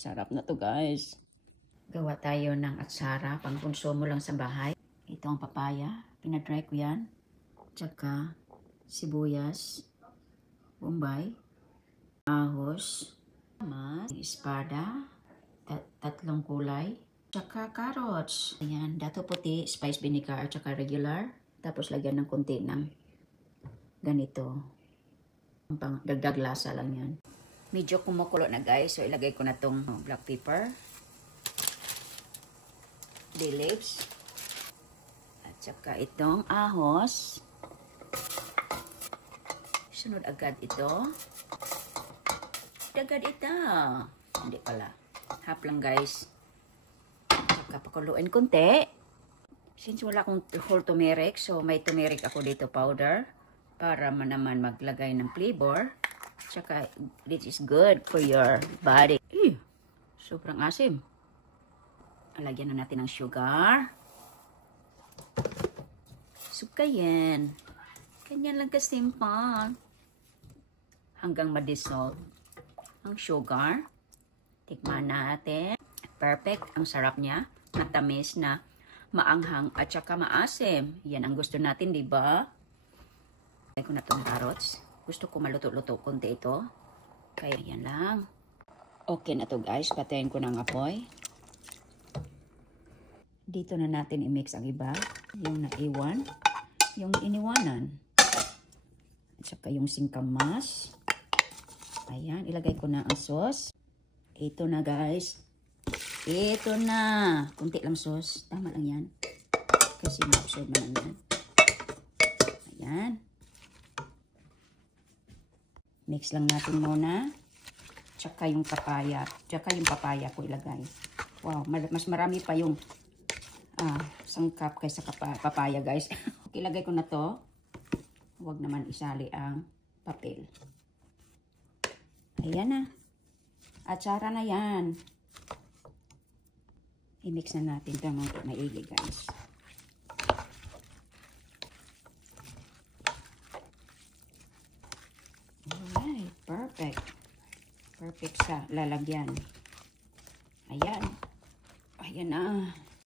Sarap na to guys. Gawa tayo ng atsara, pang konsumo lang sa bahay. Ito ang papaya, pinadry ko yan. Tsaka sibuyas, bombay, ahos, espada, tatlong kulay, tsaka carrots. Ayan, dato puti, spice vinegar, tsaka regular. Tapos lagyan ng konti ng ganito. Pang dagdag lasa lang yan. Medyo kumukulo na guys, so ilagay ko na tong black pepper, bay leaves, at saka itong ahos. Sunod agad ito. Agad ito. Hindi pala. Half lang guys. Saka pakuluin konti. Since wala akong whole turmeric, so may turmeric ako dito powder para naman maglagay ng flavor. Saka this is good for your body. Sobrang asim. Lagyan na natin ng sugar. Sukayin. Ganyan lang kasimple. Hanggang ma-dissolve ang sugar. Tikman natin. Perfect. Ang sarap niya. Matamis na maanghang at saka maasim. Yan ang gusto natin, di ba? Lagay ko na itong carrots. Gusto ko maluto-luto konti ito. Kaya yan lang. Okay na to guys. Patayin ko ng apoy. Dito na natin i-mix ang iba. Yung naiwan. Yung iniwanan. At saka yung singkamas. Ayan. Ilagay ko na ang sauce. Ito na guys. Ito na. Kunti lang sauce. Tama lang yan. Kasi ma-absorb naman yan. Ayan. Mix lang natin muna. Tsaka yung papaya. Tsaka yung papaya ko ilagay. Wow, mas marami pa yung sangkap kaysa papaya guys. Ilagay ko na to. Huwag naman isali ang papel. Ayan na. Atsara na yan. I-mix na natin ito mga maigi guys. Alright, perfect. Perfect sa lalagyan. Ayan. Ayan na.